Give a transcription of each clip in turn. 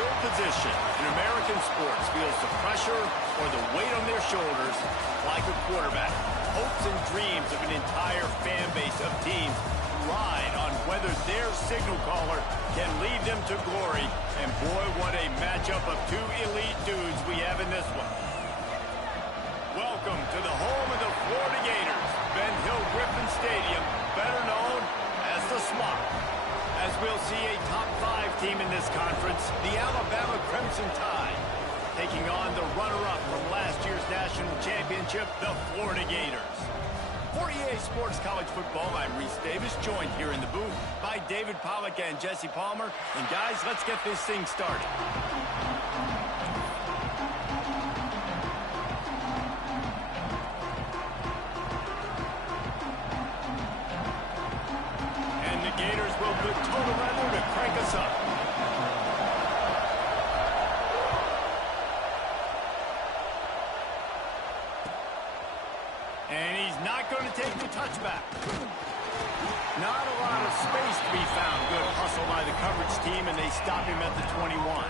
no position in American sports feels the pressure or the weight on their shoulders like a quarterback. Hopes and dreams of an entire fan base of teams ride on whether their signal caller can lead them to glory. And boy, what a matchup of two elite dudes we have in this one. Welcome to the home of the Florida Gators, Ben Hill Griffin Stadium, better known as the Swamp. As we'll see a top 5 team in this conference, the Alabama Crimson Tide, taking on the runner-up from last year's national championship, the Florida Gators. For EA Sports College Football, I'm Reese Davis, joined here in the booth by David Pollack and Jesse Palmer. And guys, let's get this thing started. And the Gators will put total leather to crank us up. And he's not going to take the touchback. Not a lot of space to be found. Good hustle by the coverage team, and they stop him at the 21.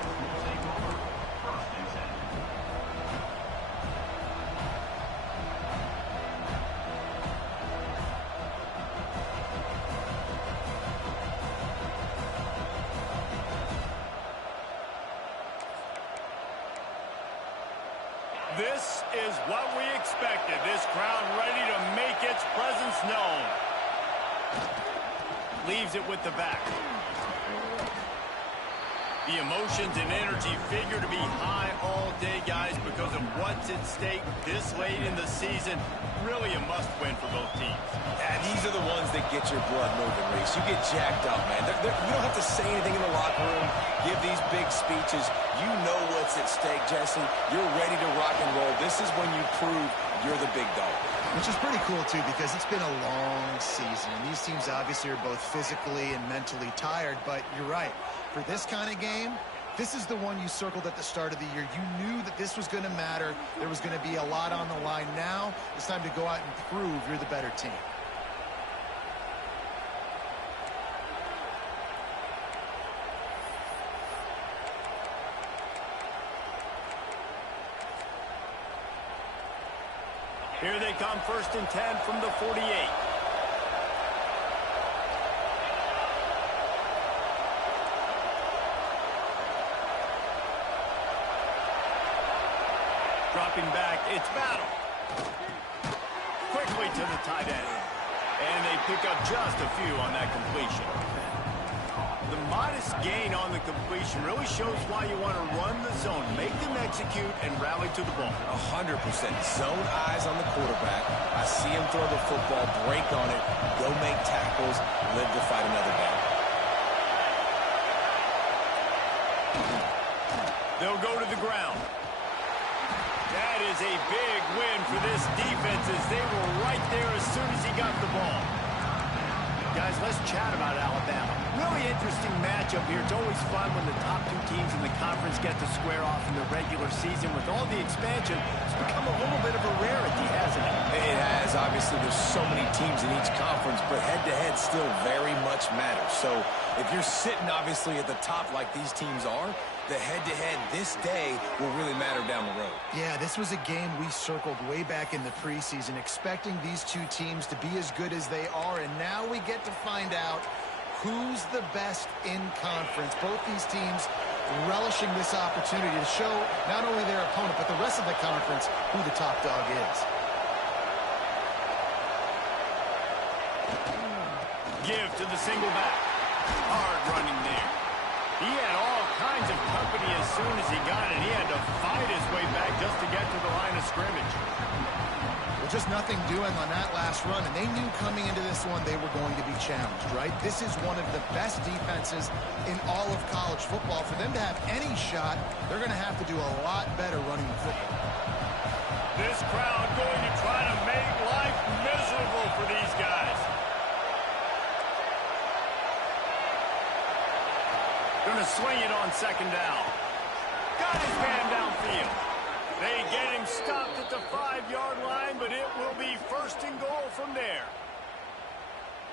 This is what we expected. This crowd ready to make its presence known. Leaves it with the back. The emotions and energy figure to be high all day, guys, because of what's at stake this late in the season. Really a must-win for both teams. Yeah, these are the ones that get your blood moving, Reese. You get jacked up, man. You don't have to say anything in the locker room, give these big speeches. You know what's at stake, Jesse. You're ready to rock and roll. This is when you prove you're the big dog. Which is pretty cool, too, because it's been a long season. These teams obviously are both physically and mentally tired, but you're right. For this kind of game, this is the one you circled at the start of the year. You knew that this was going to matter. There was going to be a lot on the line. Now it's time to go out and prove you're the better team. Here they come, 1st and 10 from the 48. Dropping back, it's Battle. Quickly to the tight end. And they pick up just a few on that completion. The modest gain on the completion really shows why you want to run the zone, make them execute, and rally to the ball. 100%. Zone eyes on the quarterback. I see him throw the football, break on it, go make tackles, live to fight another down. They'll go to the ground. That is a big win for this defense as they were right there as soon as he got the ball. Guys, let's chat about Alabama. Really interesting matchup here. It's always fun when the top 2 teams in the conference get to square off in the regular season. With all the expansion, it's become a little bit of a rarity, hasn't it? It has. Obviously, there's so many teams in each conference, but head-to-head still very much matters. So if you're sitting, obviously, at the top like these teams are, the head-to-head this day will really matter down the road. Yeah, this was a game we circled way back in the preseason, expecting these 2 teams to be as good as they are, and now we get to find out who's the best in conference. Both these teams relishing this opportunity to show not only their opponent, but the rest of the conference who the top dog is. Give to the single back. Hard running there. He had all kinds of company as soon as he got it. He had to fight his way back just to get to the line of scrimmage. Well, just nothing doing on that last run, and they knew coming into this one they were going to be challenged, right? This is one of the best defenses in all of college football. For them to have any shot, they're going to have to do a lot better running the football. This crowd going to try to make life miserable for these guys. Going to swing it on 2nd down. Got his man downfield. They get him stopped at the 5-yard line, but it will be 1st and goal from there.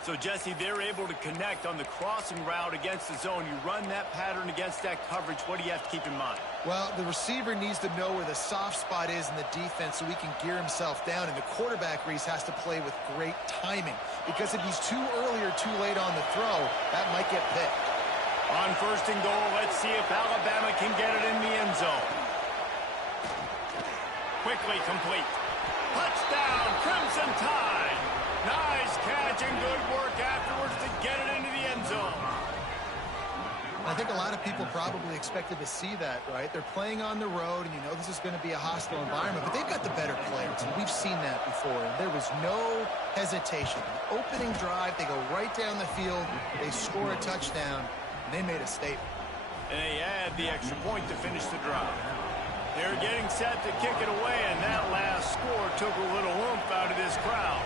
So, Jesse, they're able to connect on the crossing route against the zone. You run that pattern against that coverage. What do you have to keep in mind? Well, the receiver needs to know where the soft spot is in the defense so he can gear himself down. And the quarterback, Reese, has to play with great timing. Because if he's too early or too late on the throw, that might get picked. On first and goal, let's see if Alabama can get it in the end zone. Quickly complete. Touchdown, Crimson Tide. Nice catch and good work afterwards to get it into the end zone. I think a lot of people probably expected to see that, right? They're playing on the road, and you know this is going to be a hostile environment, but they've got the better players, and we've seen that before. And there was no hesitation. The opening drive, they go right down the field, they score a touchdown, and they made a statement. And they add the extra point to finish the drive. They're getting set to kick it away, and that last score took a little oomph out of this crowd.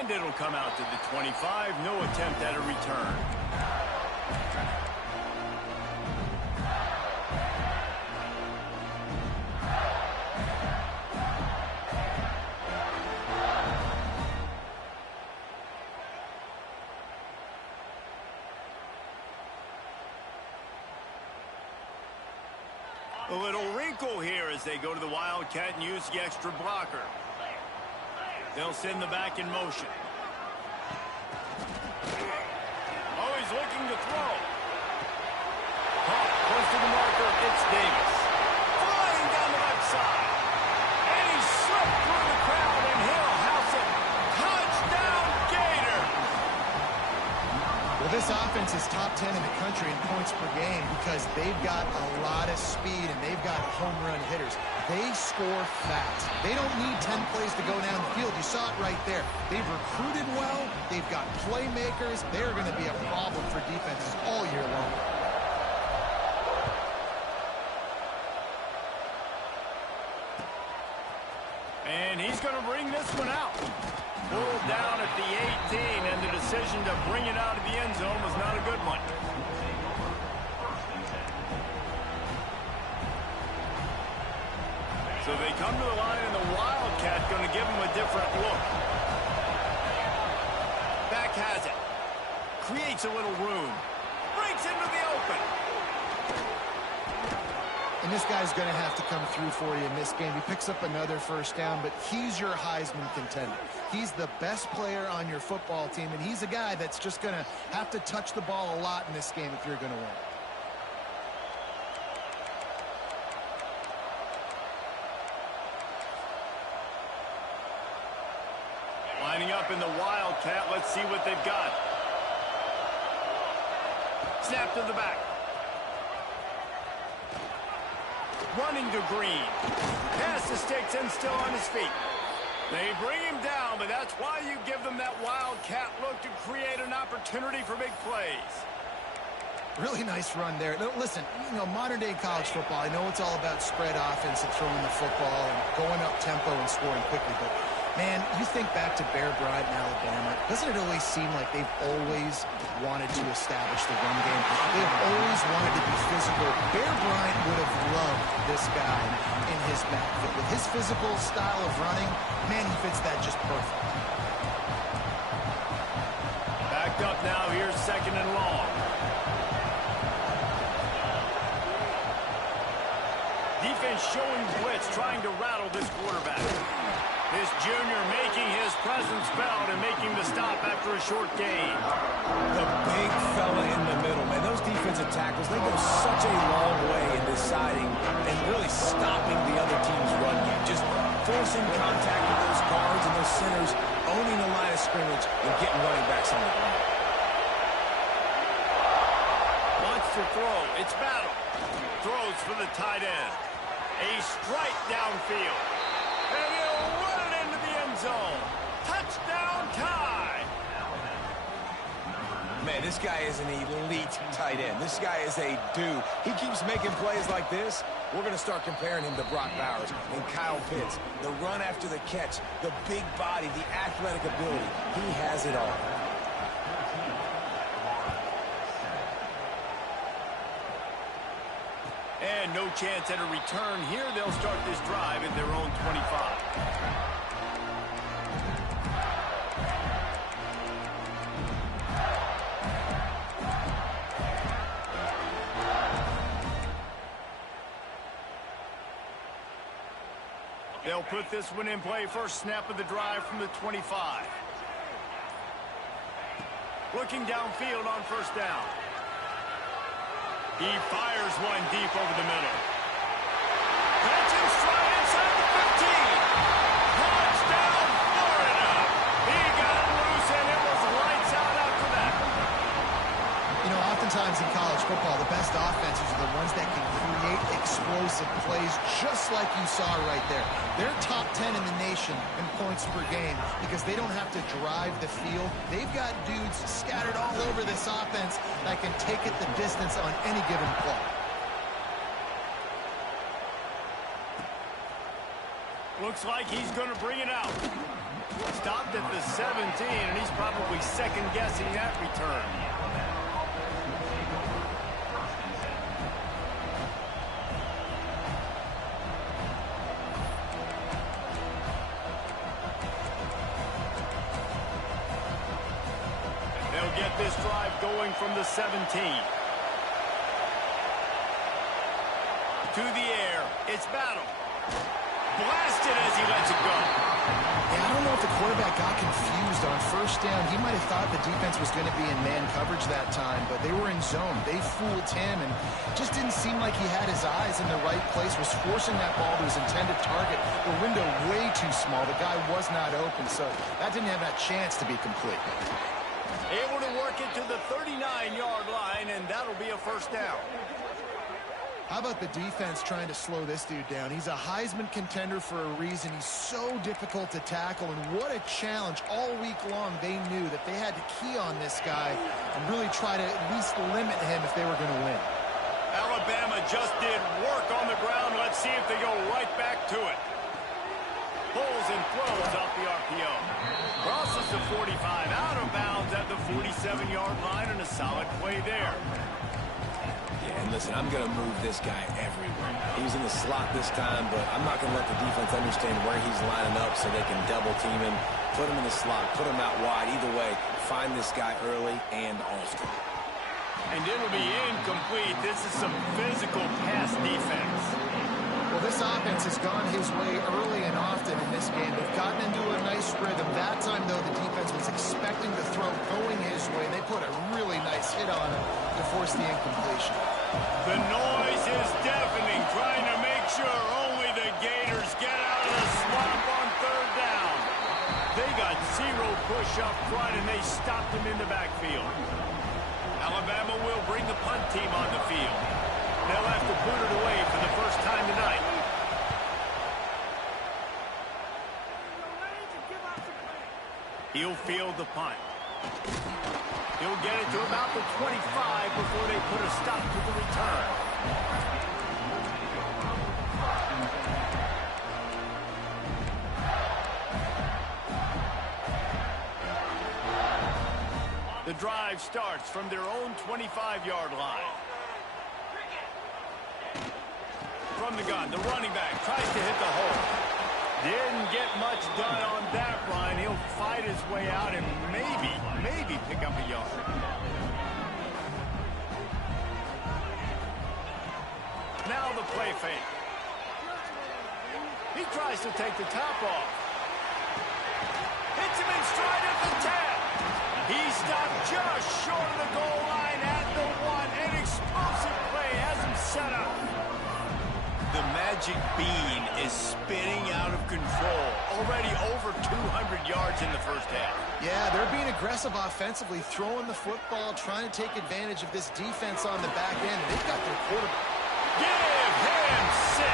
And it'll come out to the 25. No attempt at a return. A little wrinkle here as they go to the Wildcat and use the extra blocker. They'll send the back in motion. Oh, he's looking to throw. Caught close to the marker. It's Davis. Flying down the left side. And he slipped through the crowd, and he'll house it. Touchdown, Gator! Well, this offense is top 10 in the country in points per game because they've got a lot of speed and they've got home run hitters. They score fast. They don't need 10 plays to go down the field. You saw it right there. They've recruited well. They've got playmakers. They're going to be a problem for defenses all year long. And he's going to bring this one out. Pulled down at the 18, and the decision to bring it out of the end zone was not a good one. So they come to the line, and the Wildcat going to give them a different look. Back has it. Creates a little room. Breaks into the open. And this guy's going to have to come through for you in this game. He picks up another first down, but he's your Heisman contender. He's the best player on your football team, and he's a guy that's just going to have to touch the ball a lot in this game if you're going to win. Lining up in the Wildcat. Let's see what they've got. Snap to the back. Running to Green. Pass the sticks and still on his feet. They bring him down, but that's why you give them that Wildcat look to create an opportunity for big plays. Really nice run there. Now, listen, you know, modern-day college football, I know it's all about spread offense and throwing the football and going up tempo and scoring quickly, but man, you think back to Bear Bryant in Alabama, doesn't it always seem like they've always wanted to establish the run game? They've always wanted to be physical. Bear Bryant would have loved this guy in his backfield. With his physical style of running, man, he fits that just perfect. Backed up now. Here's second and long. Defense showing blitz, trying to rattle this quarterback. This junior making his presence felt and making the stop after a short gain. The big fella in the middle, man. Those defensive tackles, they go such a long way in deciding and really stopping the other team's run game. Just forcing contact with those guards and those centers, owning the line of scrimmage and getting running backs on the ground. Wants to throw. It's Battle. Throws for the tight end. A strike downfield. And he'll run it into the end zone. Touchdown, Tide. Man, this guy is an elite tight end. This guy is a dude. He keeps making plays like this. We're going to start comparing him to Brock Bowers and Kyle Pitts. The run after the catch, the big body, the athletic ability. He has it all. And no chance at a return here. They'll start this drive at their own 25. They'll put this one in play. First snap of the drive from the 25. Looking downfield on first down. He fires one deep over the middle. Catch him straight inside the 15. Touchdown, Florida. He got loose, and it was lights out after that. You know, oftentimes in college football, the best offenses are the ones that can create explosive plays, just like you saw right there. They're top 10 in the nation in points per game because they don't have to drive the field. They've got dudes scattered all over this offense that can take it the distance on any given play. Looks like he's going to bring it out. Stopped at the 17, and he's probably second-guessing that return. Get this drive going from the 17. To the air. It's Battle. Blasted as he lets it go. Yeah, I don't know if the quarterback got confused on first down. He might have thought the defense was going to be in man coverage that time, but they were in zone. They fooled him and just didn't seem like he had his eyes in the right place, was forcing that ball to his intended target. The window way too small. The guy was not open, so that didn't have that chance to be complete. Able to work it to the 39-yard line, and that'll be a first down. How about the defense trying to slow this dude down? He's a Heisman contender for a reason. He's so difficult to tackle, and what a challenge. All week long, they knew that they had to key on this guy and really try to at least limit him if they were going to win. Alabama just did work on the ground. Let's see if they go right back to it. Pulls and throws off the RPO. Crosses the 45, out of bounds at the 47-yard line, and a solid play there. Yeah, and listen, I'm going to move this guy everywhere. He's in the slot this time, but I'm not going to let the defense understand where he's lining up so they can double team him, put him in the slot, put him out wide. Either way, find this guy early and often. And it'll be incomplete. This is some physical pass defense. Well, this offense has gone his way early and often in this game. They've gotten into a nice rhythm. That time, though, the defense was expecting the throw going his way. They put a really nice hit on him to force the incompletion. The noise is deafening, trying to make sure only the Gators get out of the swamp on third down. They got zero push up front, and they stopped him in the backfield. Alabama will bring the punt team on the field. They'll have to boot it away for the first time tonight. He'll field the punt. He'll get it to about the 25 before they put a stop to the return. The drive starts from their own 25-yard line. From the gun, the running back tries to hit the hole. Didn't get much done on that run. He'll fight his way out and maybe pick up a yard. Now the play fake. He tries to take the top off. Hits him in stride at the 10. He stopped just short of the goal line at the 1. An explosive play has him set up. The magic bean is spinning out of control. Already over 200 yards in the first half. Yeah, they're being aggressive offensively, throwing the football, trying to take advantage of this defense on the back end. They've got their quarterback. Give him 6.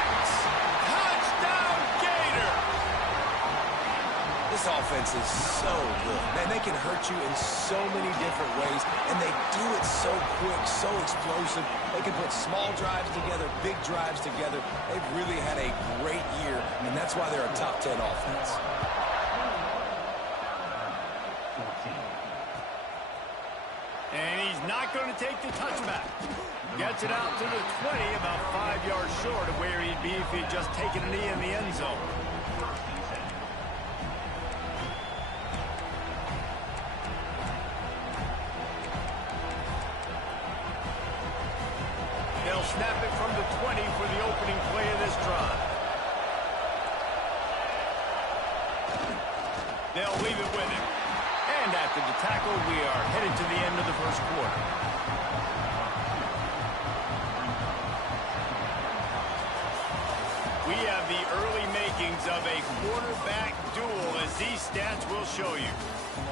Touchdown, Gator. This offense is so good. Man, they can hurt you in so many different ways, and they do it so quick, so explosive. They can put small drives together, big drives together. They've really had a great year, and that's why they're a top 10 offense. And he's not going to take the touchback. Gets it out to the 20, about 5 yards short of where he'd be if he'd just taken a knee in the end zone. They'll snap it from the 20 for the opening play of this drive. They'll leave it with him. And after the tackle, we are headed to the end of the first quarter. We have the early makings of a quarterback duel, as these stats will show you.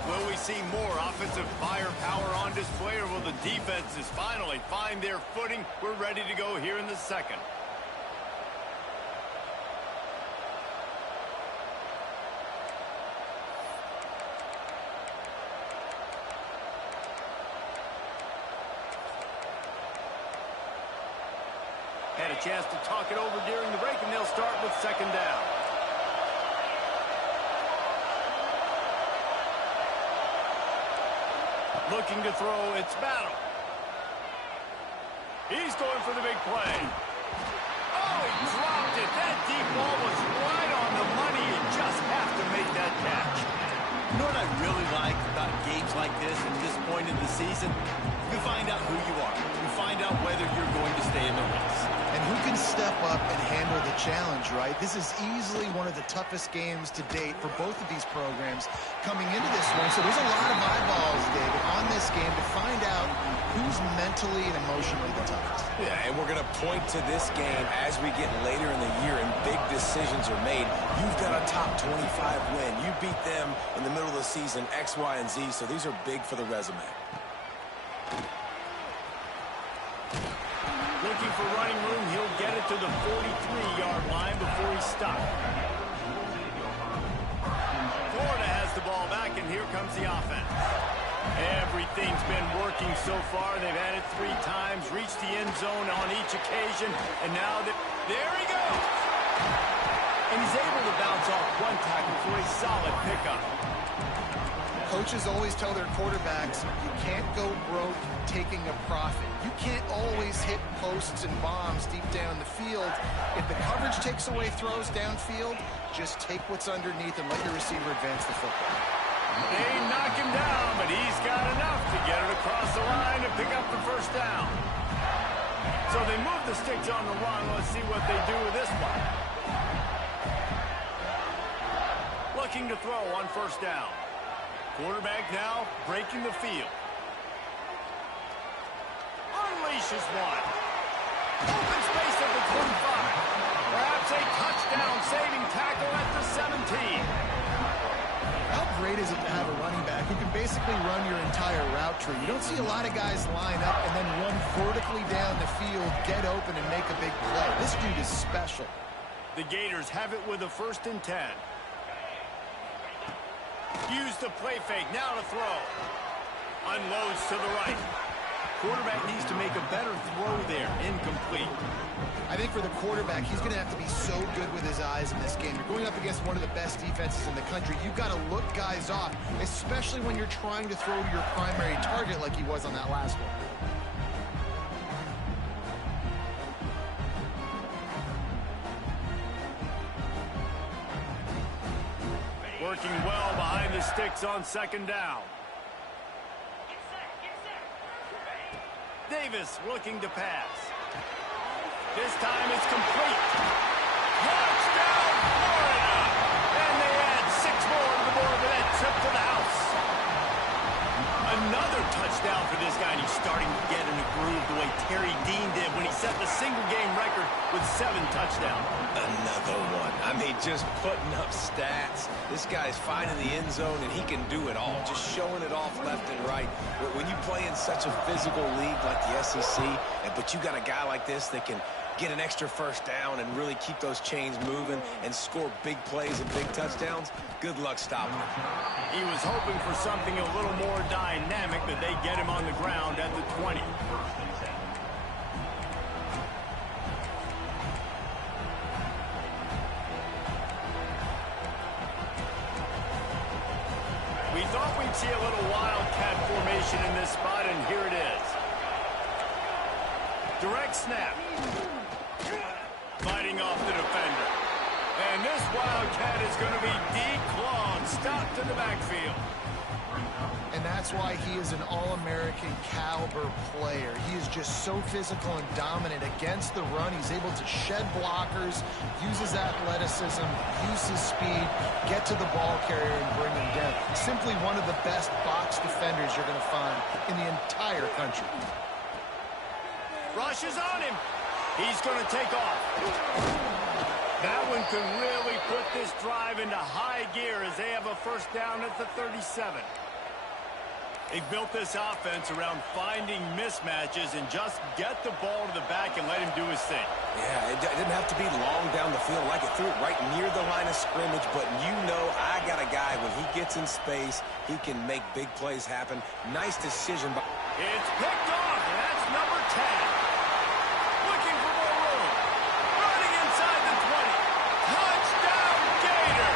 Will we see more offensive firepower on display, or will the defenses finally find their footing? We're ready to go here in the second. Had a chance to talk it over during the break, and they'll start with second down. Looking to throw, it's Battle. He's going for the big play. Oh, he dropped it. That deep ball was right on the money. You just have to make that catch. You know what I really like about games like this at this point in the season? You find out who you are. You find out whether you're going to stay in the race. And who can step up and handle the challenge, right? This is easily one of the toughest games to date for both of these programs coming into this one. So there's a lot of eyeballs, David, on this game to find out who's mentally and emotionally the toughest. Yeah, and we're going to point to this game as we get later in the year and big decisions are made. You've got a top 25 win. You beat them in the middle of the season, X, Y, and Z, so these are big for the resume. Looking for running room, he'll get it to the 43-yard line before he's stopped. Florida has the ball back, and here comes the offense. Everything's been working so far. They've had it 3 times, reached the end zone on each occasion, and now there he goes. And he's able to bounce off one tackle for a solid pickup. Coaches always tell their quarterbacks, you can't go broke taking a profit. You can't always hit posts and bombs deep down the field. If the coverage takes away throws downfield, just take what's underneath and let your receiver advance the football. They knock him down, but he's got enough to get it across the line to pick up the first down. So they move the sticks on the run. Let's see what they do with this one. Looking to throw on first down. Quarterback now breaking the field. Unleashes one. Open space at the 25. Perhaps a touchdown-saving tackle at the 17. How great is it to have a running back who can basically run your entire route tree? You don't see a lot of guys line up and then run vertically down the field, get open, and make a big play. This dude is special. The Gators have it with a 1st and 10. Use the play fake, now to throw. Unloads to the right. Quarterback needs to make a better throw there. Incomplete. I think for the quarterback, he's going to have to be so good with his eyes in this game. You're going up against one of the best defenses in the country. You've got to look guys off, especially when you're trying to throw to your primary target like he was on that last one. Working well behind the sticks on second down. Davis looking to pass. This time it's complete. Touchdown, Florida! And they add 6 more to the board with that trip to the house. Another touchdown for this guy, and he's starting to get in a groove the way Terry Dean did when he set the single-game record with 7 touchdowns. Another one. I mean, just putting up stats. This guy's finding the end zone, and he can do it all, just showing it off left and right. But when you play in such a physical league like the SEC, but you got a guy like this that can get an extra first down and really keep those chains moving and score big plays and big touchdowns, good luck stopping him. He was hoping for something a little more dynamic, but they get him on the ground at the 20. We thought we'd see a little wildcat formation in this spot, and here it is. Direct snap. Fighting off the defender. And this Wildcat is going to be declawed, stopped in the backfield. And that's why he is an All-American caliber player. He is just so physical and dominant against the run. He's able to shed blockers, use his athleticism, use his speed, get to the ball carrier and bring him down. Simply one of the best box defenders you're going to find in the entire country. Rush is on him. He's going to take off. That one could really put this drive into high gear as they have a first down at the 37. They built this offense around finding mismatches and just get the ball to the back and let him do his thing. Yeah, it didn't have to be long down the field. Like it threw it right near the line of scrimmage, but you know I got a guy, when he gets in space, he can make big plays happen. Nice decision. It's picked off, and that's number 10. Looking for more room. Running inside the 20. Touchdown, Gator.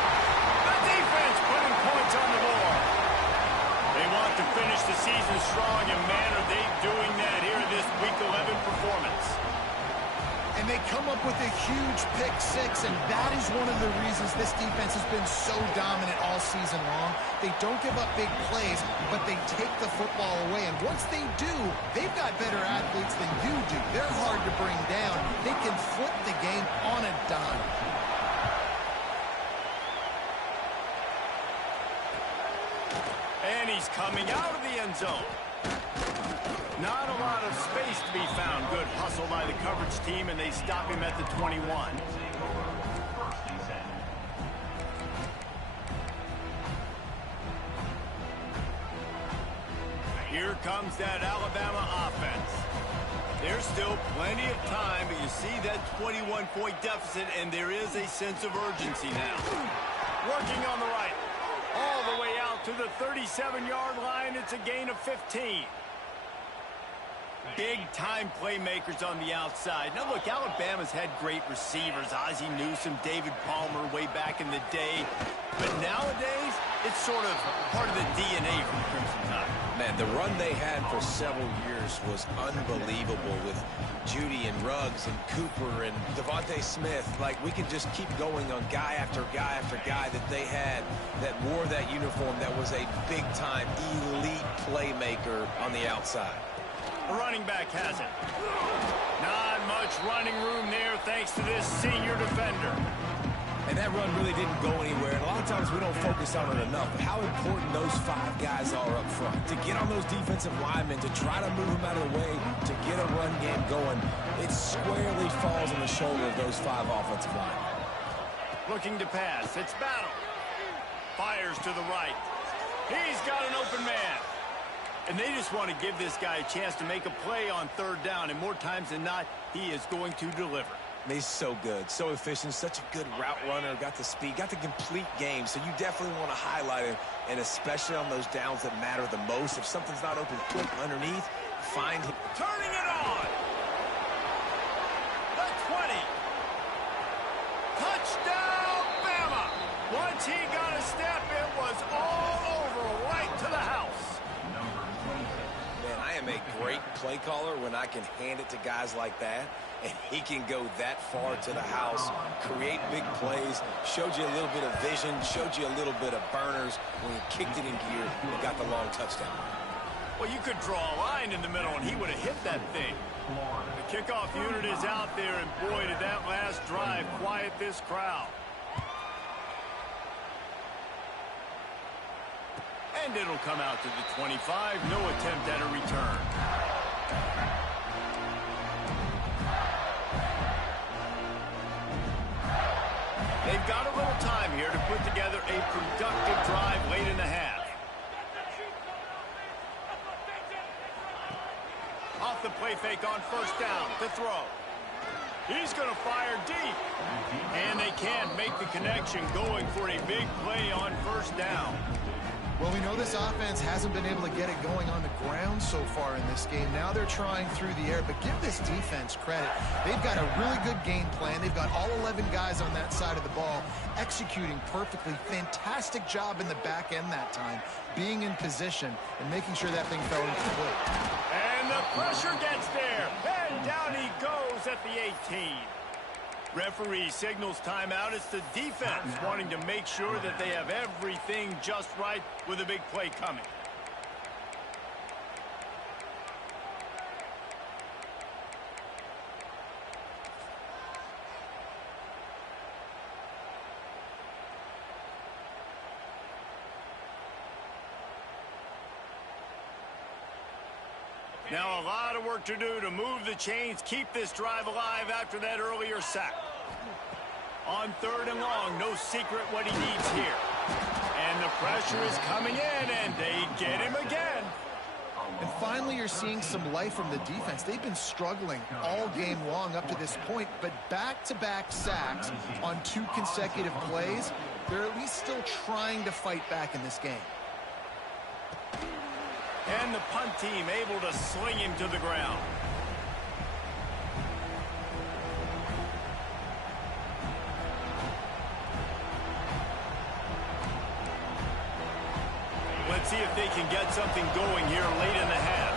The defense putting points on the board. They want to finish the season strong, and man, are they doing that here in this Week 11 performance. And they come up with a huge pick six, and that is one of the reasons this defense has been so dominant all season long. They don't give up big plays, but they take the football away. And once they do, they've got better athletes than you do. They're hard to bring down. They can flip the game on a dime. And he's coming out of the end zone. Not a lot of space to be found. Good hustle by the coverage team, and they stop him at the 21. Here comes that Alabama offense. There's still plenty of time, but you see that 21-point deficit, and there is a sense of urgency now. Working on the right. All the way out to the 37-yard line. It's a gain of 15. Big-time playmakers on the outside. Now, look, Alabama's had great receivers. Ozzie Newsome, David Palmer way back in the day. But nowadays, it's sort of part of the DNA from the Crimson Tide. Man, the run they had for several years was unbelievable with Judy and Ruggs and Cooper and Devontae Smith. Like, we could just keep going on guy after guy after guy that they had that wore that uniform that was a big-time elite playmaker on the outside. The running back has it. Not much running room there thanks to this senior defender. And that run really didn't go anywhere. And a lot of times we don't focus on it enough. But how important those 5 guys are up front. To get on those defensive linemen, to try to move them out of the way, to get a run game going, it squarely falls on the shoulder of those 5 offensive linemen. Looking to pass. It's Battle. Fires to the right. He's got an open man. And they just want to give this guy a chance to make a play on third down. And more times than not, he is going to deliver. He's so good, so efficient, such a good route runner, got the speed, got the complete game. So you definitely want to highlight him, and especially on those downs that matter the most. If something's not open quick underneath, find him. Turning it on. The 20. Touchdown, Bama. Once he got a step, it was all over, right to the house. Man, I am a great play caller when I can hand it to guys like that. And he can go that far to the house, create big plays, showed you a little bit of vision, showed you a little bit of burners when he kicked it in gear and got the long touchdown. Well, you could draw a line in the middle, and he would have hit that thing. The kickoff unit is out there, and boy, did that last drive quiet this crowd. And it'll come out to the 25. No attempt at a return. They've got a little time here to put together a productive drive late in the half. Off the play fake on first down to throw. He's going to fire deep. And they can't make the connection going for a big play on first down. Well, we know this offense hasn't been able to get it going on the ground so far in this game. Now they're trying through the air, but give this defense credit. They've got a really good game plan. They've got all 11 guys on that side of the ball executing perfectly. Fantastic job in the back end that time, being in position and making sure that thing fell incomplete. And the pressure gets there. And Down he goes at the 18. Referee signals timeout. It's the defense wanting to make sure that they have everything just right with a big play coming. Now a lot of work to do to move the chains, keep this drive alive after that earlier sack. On 3rd and long, no secret what he needs here. And the pressure is coming in, and they get him again. And finally, you're seeing some life from the defense. They've been struggling all game long up to this point, but back-to-back sacks on 2 consecutive plays, they're at least still trying to fight back in this game. And the punt team able to sling him to the ground. Let's see if they can get something going here late in the half.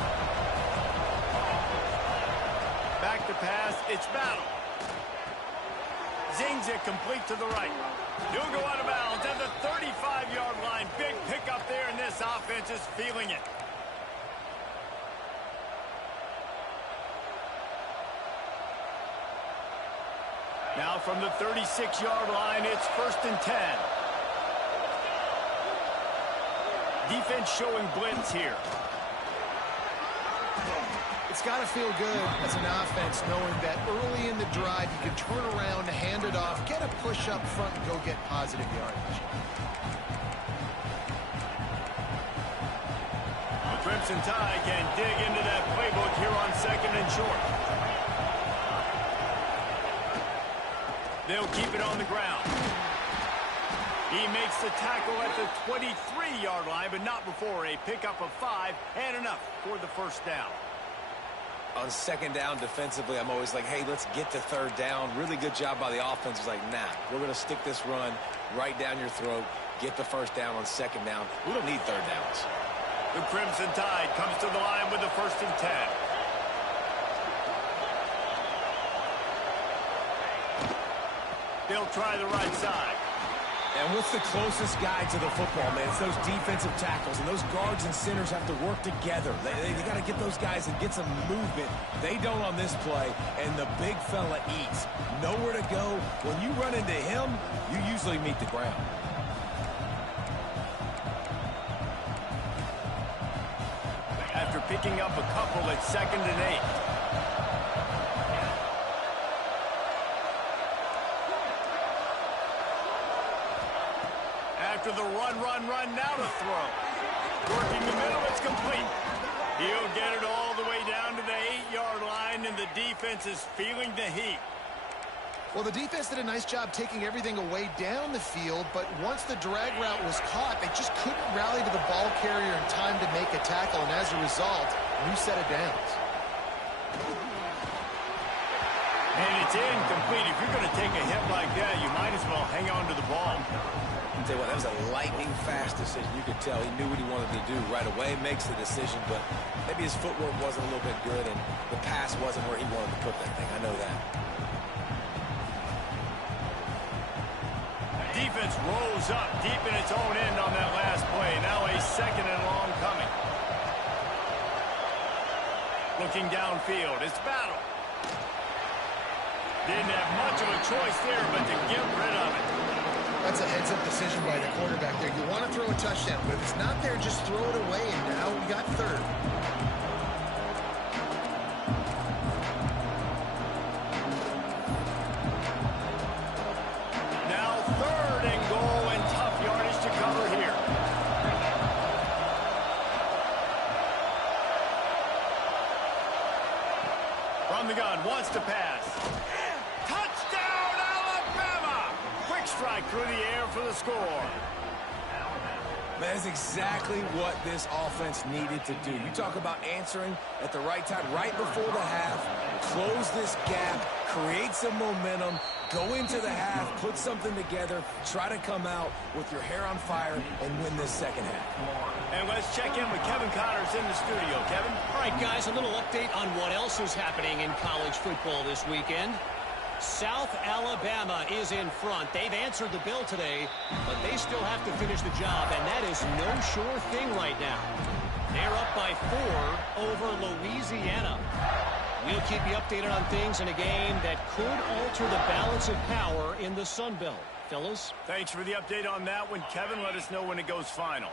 Back to pass, it's Battle. Zings it complete to the right. He'll go out of bounds at the 35-yard line. Big pickup there, and this offense is feeling it. Now from the 36-yard line, it's 1st and 10. Defense showing blitz here. It's got to feel good as an offense knowing that early in the drive you can turn around, hand it off, get a push up front, and go get positive yardage. The Crimson Tide can dig into that playbook here on 2nd and short. They'll keep it on the ground. He makes the tackle at the 23-yard line, but not before a pickup of 5 and enough for the 1st down. On 2nd down defensively, I'm always like, hey, let's get to 3rd down. Really good job by the offense. It's like, nah, we're going to stick this run right down your throat, get the 1st down on 2nd down. We don't need 3rd downs. The Crimson Tide comes to the line with the 1st and 10. They'll try the right side. And what's the closest guy to the football, man? It's those defensive tackles, and those guards and centers have to work together. They got to get those guys and get some movement. They don't on this play, and the big fella eats. Nowhere to go. When you run into him, you usually meet the ground. After picking up a couple at 2nd and 8. After the run, now to throw. Working the middle, it's complete. He'll get it all the way down to the 8-yard line, and the defense is feeling the heat. Well, the defense did a nice job taking everything away down the field, but once the drag route was caught, they just couldn't rally to the ball carrier in time to make a tackle, and as a result, new set of downs. And it's incomplete. If you're going to take a hit like that, you might as well hang on to the ball. I'll tell you what, that was a lightning-fast decision. You could tell he knew what he wanted to do right away, makes the decision, but maybe his footwork wasn't a little bit good, and the pass wasn't where he wanted to put that thing. I know that. Defense rolls up deep in its own end on that last play. Now a 2nd and long coming. Looking downfield, it's Battle. Didn't have much of a choice there, but to get rid of it. That's a heads-up decision by the quarterback there. You want to throw a touchdown, but if it's not there, just throw it away, and now we got 3rd. Now 3rd and goal, and tough yardage to cover here. From the gun, wants to pass. Touchdown, Alabama! Quick strike through the air for the score. That's exactly what this offense needed to do. You talk about answering at the right time, right before the half, close this gap, create some momentum, Go into the half, put something together, try to come out with your hair on fire, and win this second half. And let's check in with Kevin Connors in the studio. Kevin? All right, guys, a little update on what else is happening in college football this weekend. South Alabama is in front. They've answered the bell today, but they still have to finish the job, and that is no sure thing right now. They're up by 4 over Louisiana. We'll keep you updated on things in a game that could alter the balance of power in the Sun Belt. Fellas? Thanks for the update on that one, Kevin. Let us know when it goes final.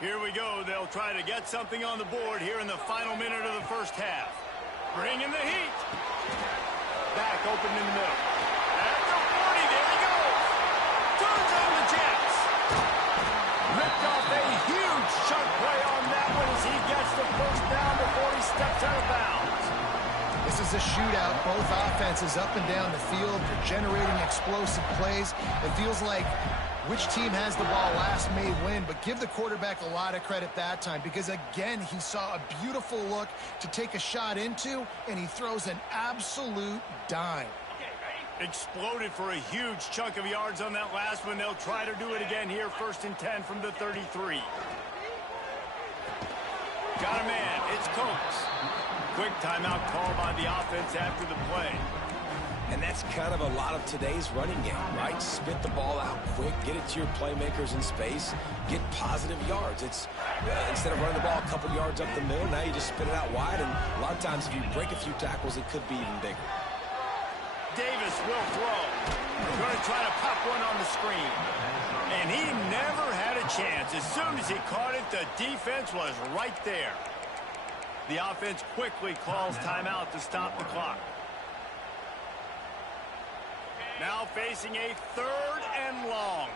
Here we go. They'll try to get something on the board here in the final minute of the first half. Bring in the heat. Back open in the middle. At the 40, there he goes. Turns on the Jets. Ripped off a huge chunk play on that one as he gets the first down before he steps out of bounds. This is a shootout. Both offenses up and down the field. They're generating explosive plays. It feels like which team has the ball last may win, but give the quarterback a lot of credit that time because, again, he saw a beautiful look to take a shot into, and he throws an absolute dime. Exploded for a huge chunk of yards on that last one. They'll try to do it again here, 1st and 10 from the 33. Got a man. It's Coates. Quick timeout call by the offense after the play. And that's kind of a lot of today's running game, right? Spit the ball out quick, get it to your playmakers in space, get positive yards. It's instead of running the ball a couple yards up the middle, now you just spit it out wide, and a lot of times if you break a few tackles, it could be even bigger. Davis will throw. They're going to try to pop one on the screen. And he never had a chance. As soon as he caught it, the defense was right there. The offense quickly calls timeout to stop the clock. Now facing a 3rd and long.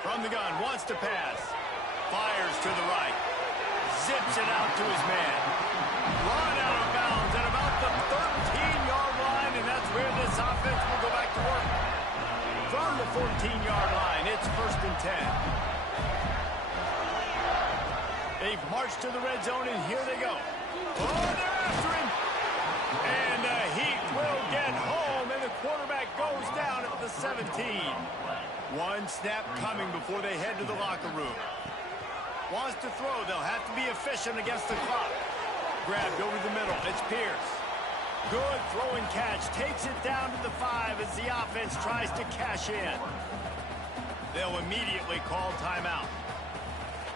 From the gun, wants to pass. Fires to the right. Zips it out to his man. Run out of bounds at about the 13-yard line, and that's where this offense will go back to work. From the 14-yard line, it's 1st and 10. They've marched to the red zone, and here they go. Oh, they're after him. And the Heat will get home, and the quarterback goes down at the 17. One snap coming before they head to the locker room. Wants to throw. They'll have to be efficient against the clock. Grabbed over the middle. It's Pierce. Good throw and catch. Takes it down to the 5 as the offense tries to cash in. They'll immediately call timeout.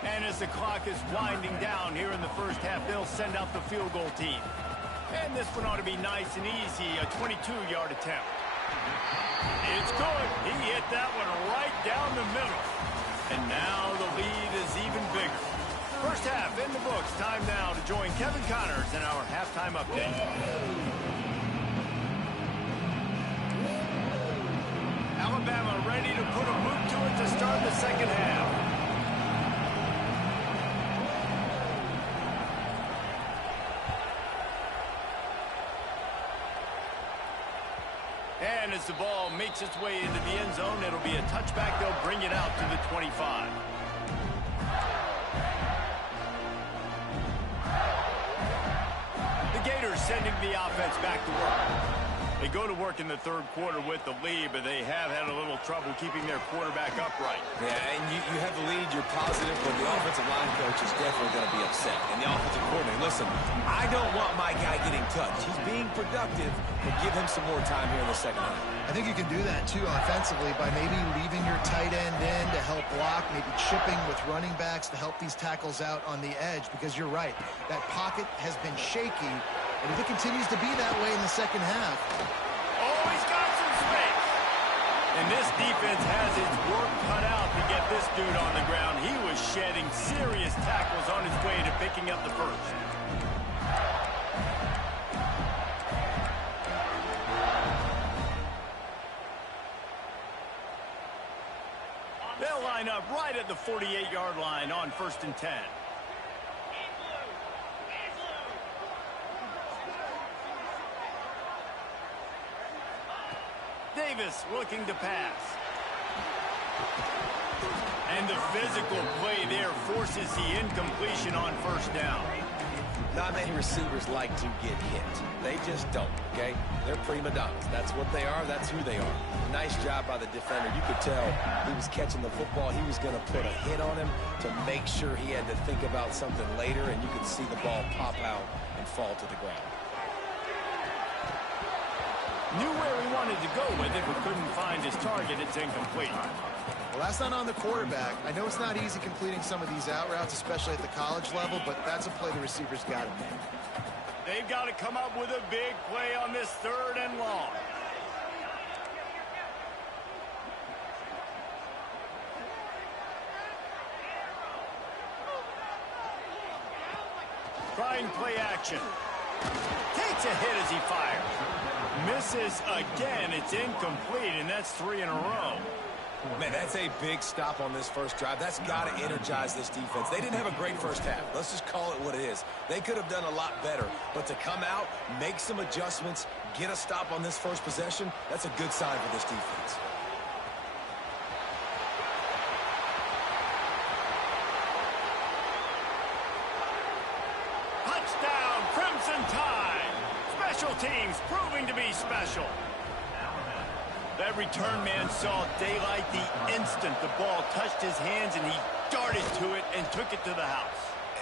And as the clock is winding down here in the first half, they'll send out the field goal team. And this one ought to be nice and easy, a 22-yard attempt. It's good. He hit that one right down the middle. And now the lead is even bigger. First half in the books. Time now to join Kevin Connors in our halftime update. Alabama ready to put a boot to it to start the second half. And as the ball makes its way into the end zone, it'll be a touchback. They'll bring it out to the 25. The Gators sending the offense back to work. They go to work in the 3rd quarter with the lead, but they have had a little trouble keeping their quarterback upright. Yeah, and you have the lead, you're positive, but the offensive line coach is definitely going to be upset. And the offensive coordinator, listen, I don't want my guy getting touched. He's being productive, but give him some more time here in the second half. I think you can do that, too, offensively, by maybe leaving your tight end in to help block, maybe chipping with running backs to help these tackles out on the edge, because you're right. That pocket has been shaky, and if it continues to be that way in the second half. Oh, he's got some space. And this defense has its work cut out to get this dude on the ground. He was shedding serious tackles on his way to picking up the first. They'll line up right at the 48-yard line on 1st and 10. Davis looking to pass. And the physical play there forces the incompletion on 1st down. Not many receivers like to get hit. They just don't, okay? They're prima donnas. That's what they are. That's who they are. Nice job by the defender. You could tell he was catching the football. He was going to put a hit on him to make sure he had to think about something later, and you could see the ball pop out and fall to the ground. Knew where he wanted to go with it, but couldn't find his target. It's incomplete. Well, that's not on the quarterback. I know it's not easy completing some of these out routes, especially at the college level, but that's a play the receiver's got to make. They've got to come up with a big play on this 3rd and long. Trying play action. Takes a hit as he fires. Misses again. It's incomplete, and that's 3 in a row. Man, that's a big stop on this first drive. That's got to energize this defense. They didn't have a great first half. Let's just call it what it is. They could have done a lot better. But to come out, make some adjustments, get a stop on this first possession, that's a good sign for this defense. Touchdown, Crimson Tide. Special teams proving to be special. That return man saw daylight the instant the ball touched his hands, and he darted to it and took it to the house.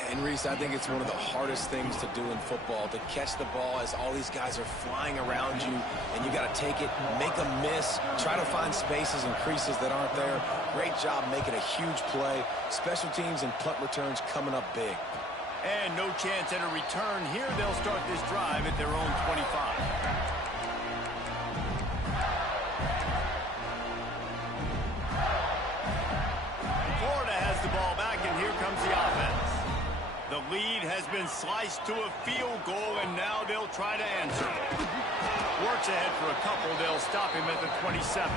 And, Reese, I think it's one of the hardest things to do in football, to catch the ball as all these guys are flying around you, and you got to take it, make a miss, try to find spaces and creases that aren't there. Great job making a huge play. Special teams and punt returns coming up big. And no chance at a return here. They'll start this drive at their own 25. The ball back, and here comes the offense. The lead has been sliced to a field goal, and now they'll try to answer. Works ahead for a couple. They'll stop him at the 27.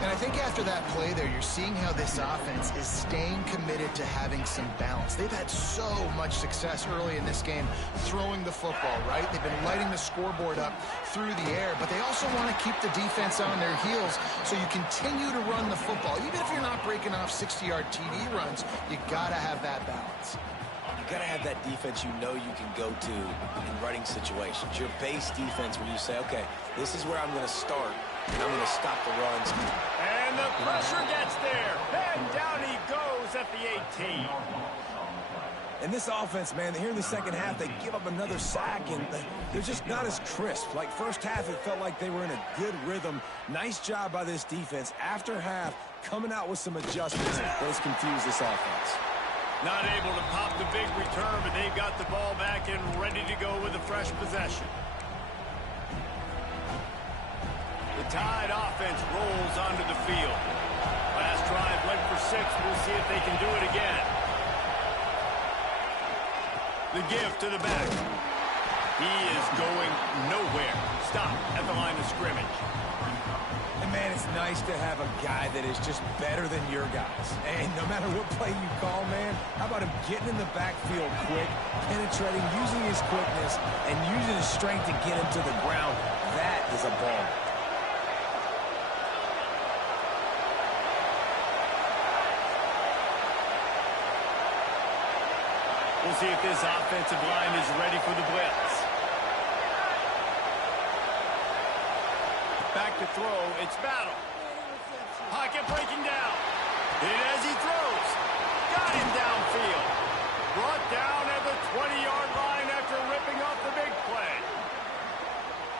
And I think after that play there, you're seeing how this offense is staying committed to having some balance. They've had so much success early in this game throwing the football, right? They've been lighting the scoreboard up through the air, but they also want to keep the defense on their heels, so you continue to run the football. Even if you're not breaking off 60-yard TD runs, you got to have that balance. You got to have that defense you know you can go to in running situations. Your base defense where you say, okay, this is where I'm going to start, and I'm going to stop the runs. And the pressure gets there. And down he goes at the 18. And this offense, man, here in the second half, they give up another sack, and they're just not as crisp. Like first half, it felt like they were in a good rhythm. Nice job by this defense. After half, coming out with some adjustments that has confused this offense. Not able to pop the big return, but they've got the ball back and ready to go with a fresh possession. The Tide offense rolls onto the field. Last drive went for 6. We'll see if they can do it again. The give to the back. He is going nowhere. Stop at the line of scrimmage. And, man, it's nice to have a guy that is just better than your guys. And no matter what play you call, man, how about him getting in the backfield quick, penetrating, using his quickness, and using his strength to get him to the ground. That is a ball. We'll see if this offensive line is ready for the blitz. Back to throw. It's Battle. Pocket breaking down. In as he throws. Got him downfield. Brought down at the 20-yard line after ripping off the big play.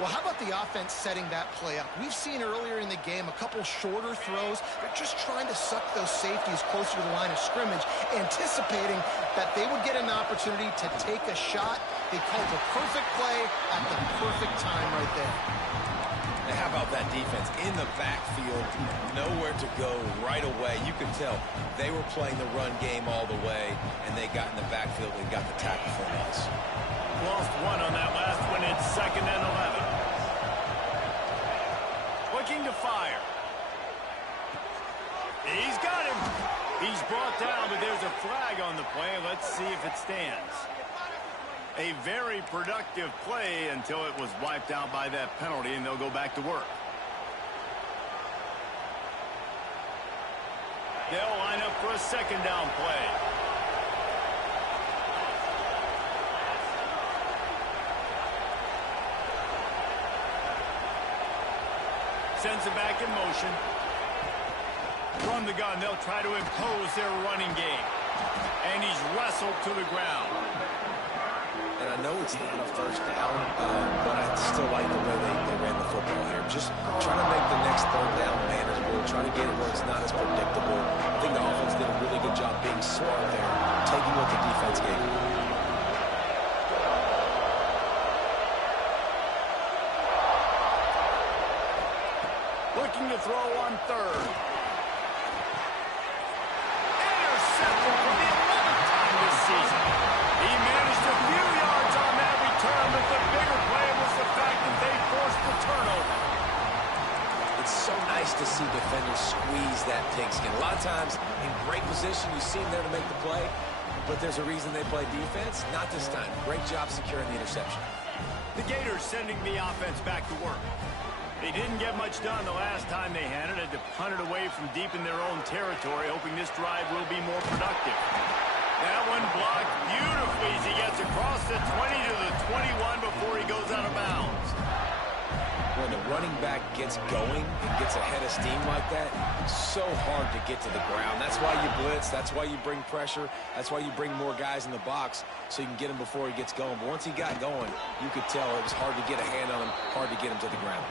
Well, how about the offense setting that play up? We've seen earlier in the game a couple shorter throws. They're just trying to suck those safeties closer to the line of scrimmage, anticipating that they would get an opportunity to take a shot. They called the perfect play at the perfect time right there. And how about that defense in the backfield, nowhere to go right away. You could tell they were playing the run game all the way, and they got in the backfield and got the tackle for us. Lost one on that last one. It's 2nd and 11. Looking to fire. He's got him. He's brought down, but there's a flag on the play. Let's see if it stands. A very productive play until it was wiped out by that penalty, and they'll go back to work. They'll line up for a 2nd down play. Sends it back in motion. From the gun, they'll try to impose their running game. And he's wrestled to the ground. And I know it's not a first down, but I still like the way they ran the football here. Just trying to make the next third down manageable, trying to get it where it's not as predictable. I think the offense did a really good job being smart there, taking what the defense gave them. Looking to throw on third. Intercepted for the 11th time this season. He managed a few yards on that return, but the bigger play was the fact that they forced the turnover. It's so nice to see defenders squeeze that pigskin. A lot of times, in great position, you see them there to make the play, but there's a reason they play defense. Not this time. Great job securing the interception. The Gators sending the offense back to work. They didn't get much done the last time they had it. Had to punt it away from deep in their own territory, hoping this drive will be more productive. That one blocked beautifully as he gets across the 20 to the 21 before he goes out of bounds. When the running back gets going and gets ahead of steam like that, it's so hard to get to the ground. That's why you blitz. That's why you bring pressure. That's why you bring more guys in the box so you can get him before he gets going. But once he got going, you could tell it was hard to get a hand on him, hard to get him to the ground.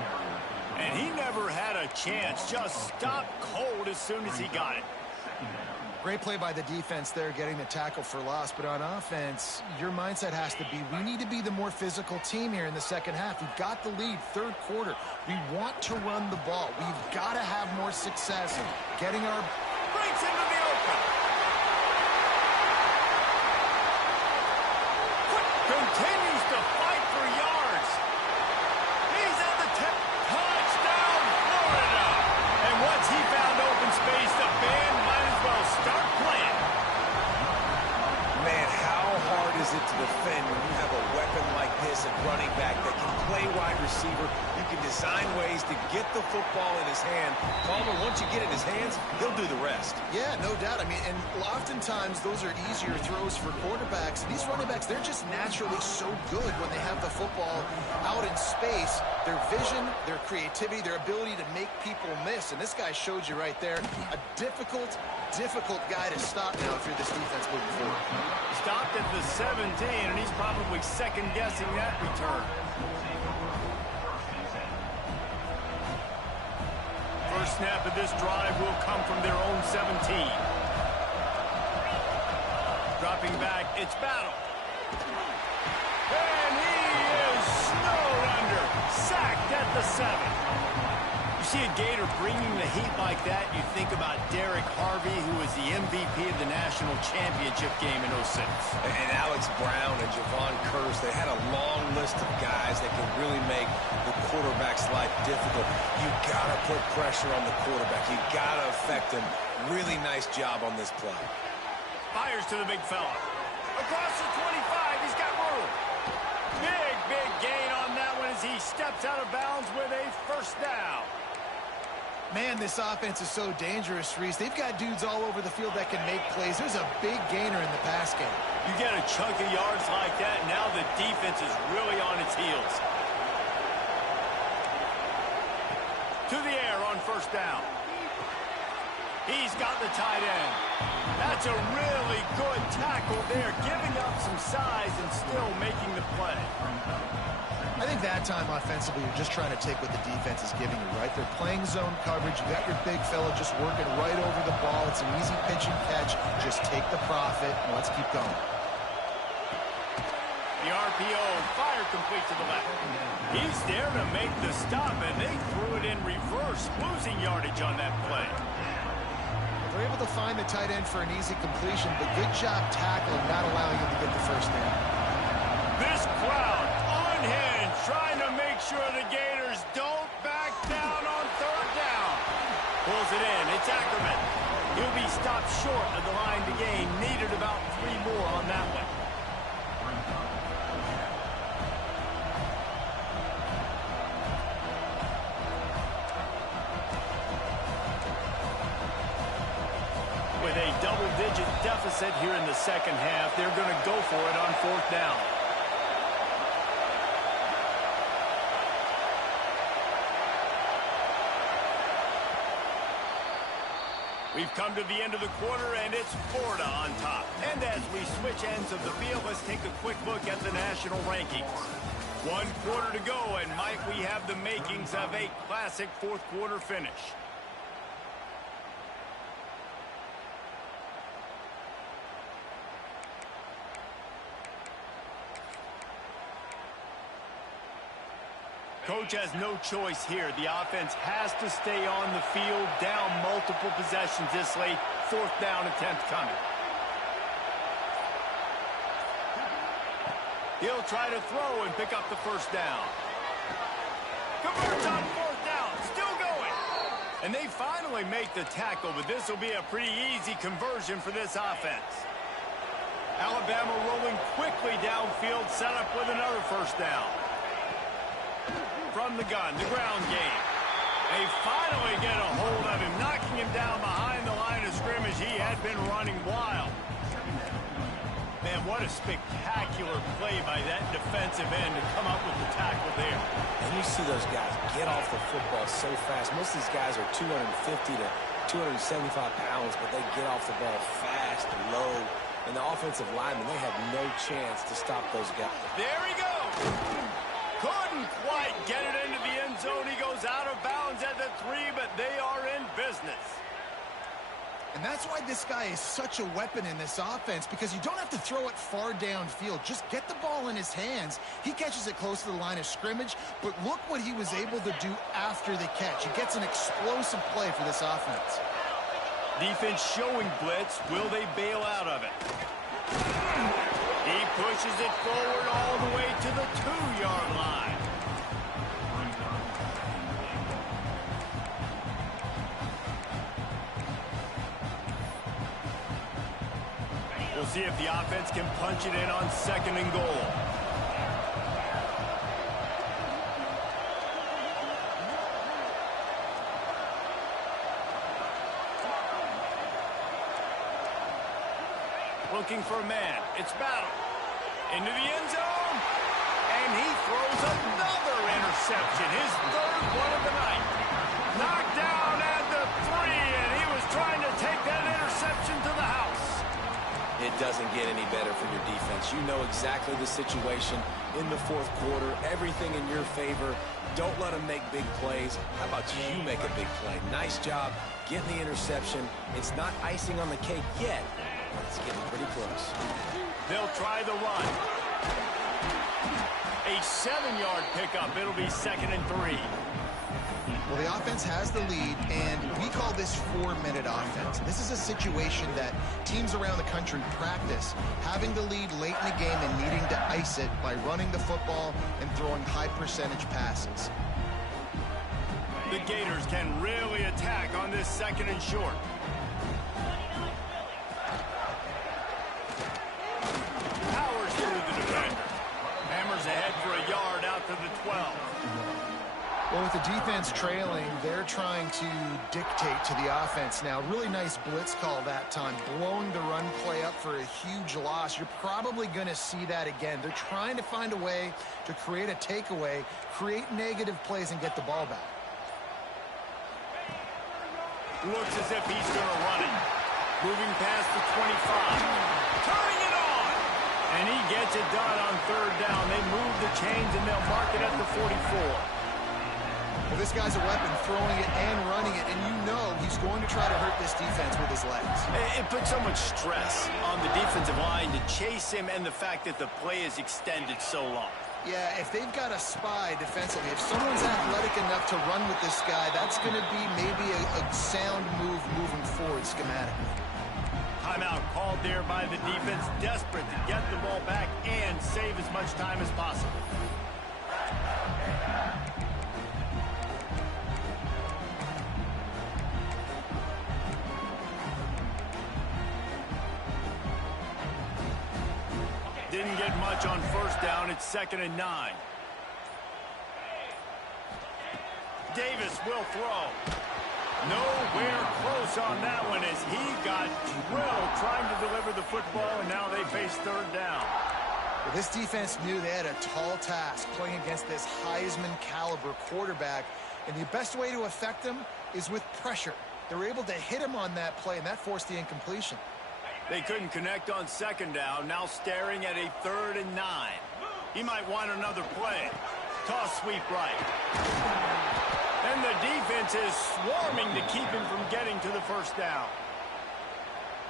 And he never had a chance. Just stopped cold as soon as he got it. Great play by the defense there, getting the tackle for loss. But on offense, your mindset has to be, we need to be the more physical team here in the second half. We've got the lead, third quarter. We want to run the ball. We've got to have more success getting our... Breaks into the open. Continues to fight for yards. He's at the 10. Touchdown, Florida. And once he found open space, the band might as well start playing. Man, how hard is it to defend when you have a weapon like this at running back that can play wide receiver? You can design ways to get the football in his hand. Palmer, once you get it in his hands, he'll do the rest. Yeah, no doubt. I mean, and oftentimes those are easier throws for quarterbacks. These running backs, they're just naturally so good when they have the football out in space. Their vision, their creativity, their ability to make people miss. And this guy showed you right there, a difficult guy to stop now if you're this defense moving forward. Stopped at the 17, and he's probably second-guessing that return. First snap of this drive will come from their own 17. Dropping back, it's Battle. And he is snowed under. Sacked at the 7. You see a Gator bringing the heat like that, you think about Derek Harvey, who was the MVP of the national championship game in 06. And Alex Brown and Javon Curse, they had a long list of guys that could really make the quarterback's life difficult. You got to put pressure on the quarterback. You got to affect him. Really nice job on this play. Fires to the big fella. Across the 25, he's got room. Big gain on that one as he steps out of bounds with a first down. Man, this offense is so dangerous, Reese. They've got dudes all over the field that can make plays. There's a big gainer in the pass game. You get a chunk of yards like that, now the defense is really on its heels. To the air on first down. He's got the tight end. That's a really good tackle there, giving up some size and still making the play. I think that time offensively, you're just trying to take what the defense is giving you, right? They're playing zone coverage. You got your big fella just working right over the ball. It's an easy pitch and catch. Just take the profit, and let's keep going. The RPO, fire complete to the left. He's there to make the stop, and they threw it in reverse, losing yardage on that play. They're able to find the tight end for an easy completion, but good job tackling, not allowing him to get the first down. This crowd unhinged, trying to make sure the Gators don't back down on third down. Pulls it in. It's Ackerman. He'll be stopped short of the line to gain. Needed about 3 more on that one. With a double-digit deficit here in the second half, they're going to go for it on fourth down. We've come to the end of the quarter, and it's Florida on top. And as we switch ends of the field, let's take a quick look at the national rankings. 1 quarter to go, and Mike, we have the makings of a classic fourth quarter finish. Coach has no choice here. The offense has to stay on the field, down multiple possessions this late. 4th down attempt coming. He'll try to throw and pick up the 1st down. Converts on 4th down. Still going. And they finally make the tackle, but this will be a pretty easy conversion for this offense. Alabama rolling quickly downfield, set up with another 1st down. From the gun, the ground game. They finally get a hold of him, knocking him down behind the line of scrimmage. He had been running wild. Man, what a spectacular play by that defensive end to come up with the tackle there. And you see those guys get off the football so fast. Most of these guys are 250 to 275 pounds, but they get off the ball fast, low. And the offensive linemen, they have no chance to stop those guys. There he goes. Couldn't quite get it into the end zone. He goes out of bounds at the 3, but they are in business. And that's why this guy is such a weapon in this offense, because you don't have to throw it far downfield. Just get the ball in his hands. He catches it close to the line of scrimmage, but look what he was able to do after the catch. He gets an explosive play for this offense. Defense showing blitz. Will they bail out of it? He pushes it forward all the way to the 2-yard line. We'll see if the offense can punch it in on 2nd and goal. Looking for a man. It's Battle. Into the end zone. And he throws another interception. His 3rd one of the night. Knocked down at the 3, and he was trying to take that interception to the house. It doesn't get any better for your defense. You know exactly the situation in the 4th quarter. Everything in your favor. Don't let them make big plays. How about you make a big play? Nice job getting the interception. It's not icing on the cake yet. It's getting pretty close. They'll try the run. A 7-yard pickup. It'll be 2nd and 3. Well, the offense has the lead, and we call this 4-minute offense. This is a situation that teams around the country practice, having the lead late in the game and needing to ice it by running the football and throwing high-percentage passes. The Gators can really attack on this 2nd and short. Ahead for a yard out to the 12. Well, with the defense trailing, they're trying to dictate to the offense now. Really nice blitz call that time, blowing the run play up for a huge loss. You're probably going to see that again. They're trying to find a way to create a takeaway, create negative plays, and get the ball back. Looks as if he's going to run it. Moving past the 25. Turning it on! And he gets it done on 3rd down. They move the chains, and they'll mark it at the 44. Well, this guy's a weapon, throwing it and running it, and you know he's going to try to hurt this defense with his legs. It puts so much stress on the defensive line to chase him, and the fact that the play is extended so long. Yeah, if they've got a spy defensively, if someone's athletic enough to run with this guy, that's going to be maybe a sound move moving forward schematically. Timeout called there by the defense, desperate to get the ball back and save as much time as possible. Didn't get much on 1st down. It's 2nd and 9. Davis will throw. Nowhere close on that one as he got drilled trying to deliver the football, and now they face 3rd down. Well, this defense knew they had a tall task playing against this Heisman caliber quarterback, and the best way to affect him is with pressure. They were able to hit him on that play, and that forced the incompletion. They couldn't connect on second down, now staring at a 3rd and 9. He might want another play. Toss sweep right. And the defense is swarming to keep him from getting to the first down.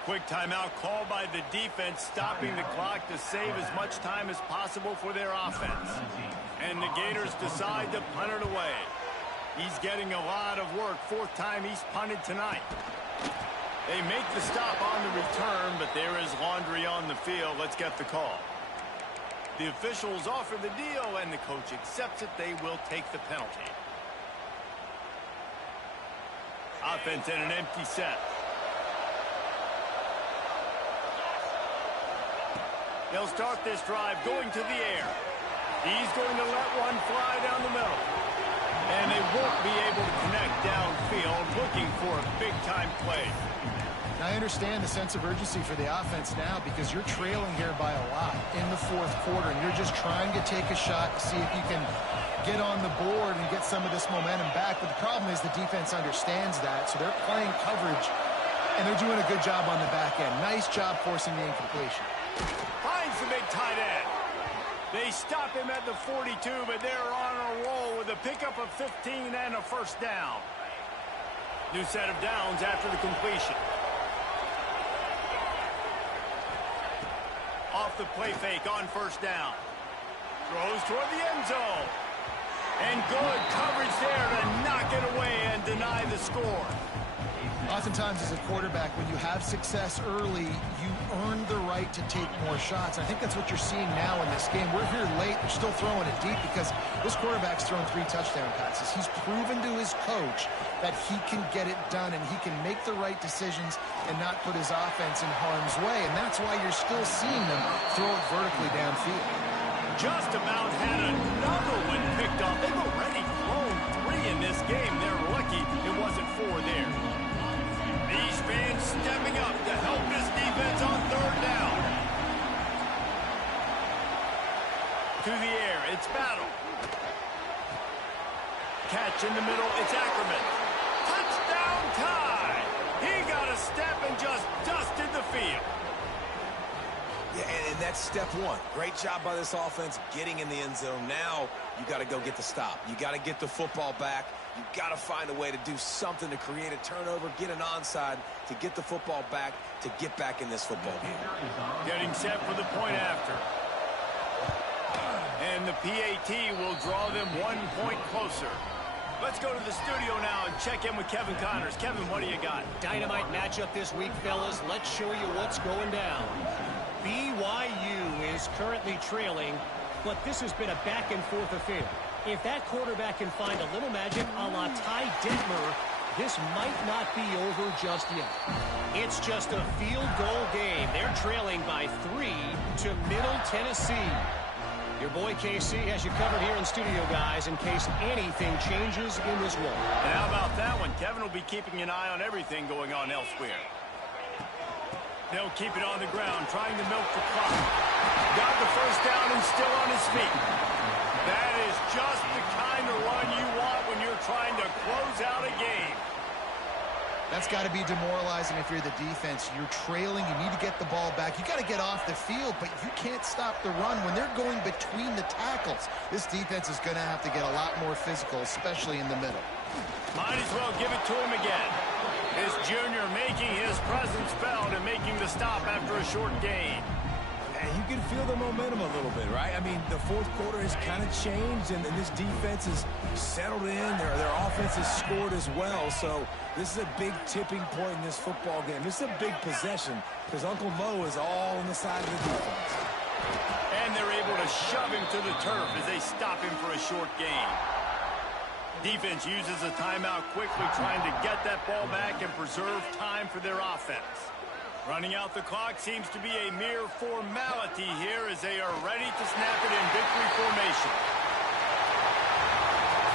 Quick timeout called by the defense, stopping the clock to save as much time as possible for their offense. And the Gators decide to punt it away. He's getting a lot of work. 4th time he's punted tonight. They make the stop on the return, but there is laundry on the field. Let's get the call. The officials offer the deal, and the coach accepts it. They will take the penalty. Offense in an empty set. They'll start this drive going to the air. He's going to let one fly down the middle. And they won't be able to connect downfield, looking for a big-time play. Now, I understand the sense of urgency for the offense now because you're trailing here by a lot in the 4th quarter, and you're just trying to take a shot to see if you can get on the board and get some of this momentum back. But the problem is the defense understands that, so they're playing coverage, and they're doing a good job on the back end. Nice job forcing the incompletion. Finds the big tight end. They stop him at the 42, but they're on a roll with a pickup of 15 and a first down. New set of downs after the completion. Off the play fake on first down. Throws toward the end zone. And good coverage there to knock it away and deny the score. Oftentimes as a quarterback, when you have success early, you earn the right to take more shots. I think that's what you're seeing now in this game. We're here late. They're still throwing it deep because this quarterback's thrown 3 touchdown passes. He's proven to his coach that he can get it done and he can make the right decisions and not put his offense in harm's way. And that's why you're still seeing them throw it vertically downfield. Just about had another one picked off. They've already thrown 3 in this game. They're lucky it wasn't 4 there. These fans stepping up to help this defense on 3rd down. To the air, it's Battle. Catch in the middle, it's Ackerman. Touchdown tie! He got a step and just dusted the field. Yeah, and that's step 1. Great job by this offense getting in the end zone. Now you got to go get the stop. You got to get the football back. You got to find a way to do something to create a turnover, get an onside, to get the football back, to get back in this football game. Getting set for the point after. And the PAT will draw them 1 point closer. Let's go to the studio now and check in with Kevin Connors. Kevin, what do you got? Dynamite matchup this week, fellas. Let's show you what's going down. BYU is currently trailing, but this has been a back-and-forth affair. If that quarterback can find a little magic a la Ty Detmer, this might not be over just yet. It's just a field goal game. They're trailing by 3 to Middle Tennessee. Your boy KC has you covered here in studio, guys, in case anything changes in this one. And how about that one? Kevin will be keeping an eye on everything going on elsewhere. They'll keep it on the ground, trying to milk the clock. Got the first down and still on his feet. That is just the kind of run you want when you're trying to close out a game. That's got to be demoralizing if you're the defense. You're trailing. You need to get the ball back. You got to get off the field, but you can't stop the run when they're going between the tackles. This defense is going to have to get a lot more physical, especially in the middle. Might as well give it to him again. This junior making his presence felt and making the stop after a short gain. And you can feel the momentum a little bit, right? I mean, the 4th quarter has kind of changed, and this defense is settled in. Their offense has scored as well. So this is a big tipping point in this football game. This is a big possession because Uncle Mo is all on the side of the defense. And they're able to shove him to the turf as they stop him for a short gain. Defense uses a timeout quickly, trying to get that ball back and preserve time for their offense. Running out the clock seems to be a mere formality here as they are ready to snap it in victory formation.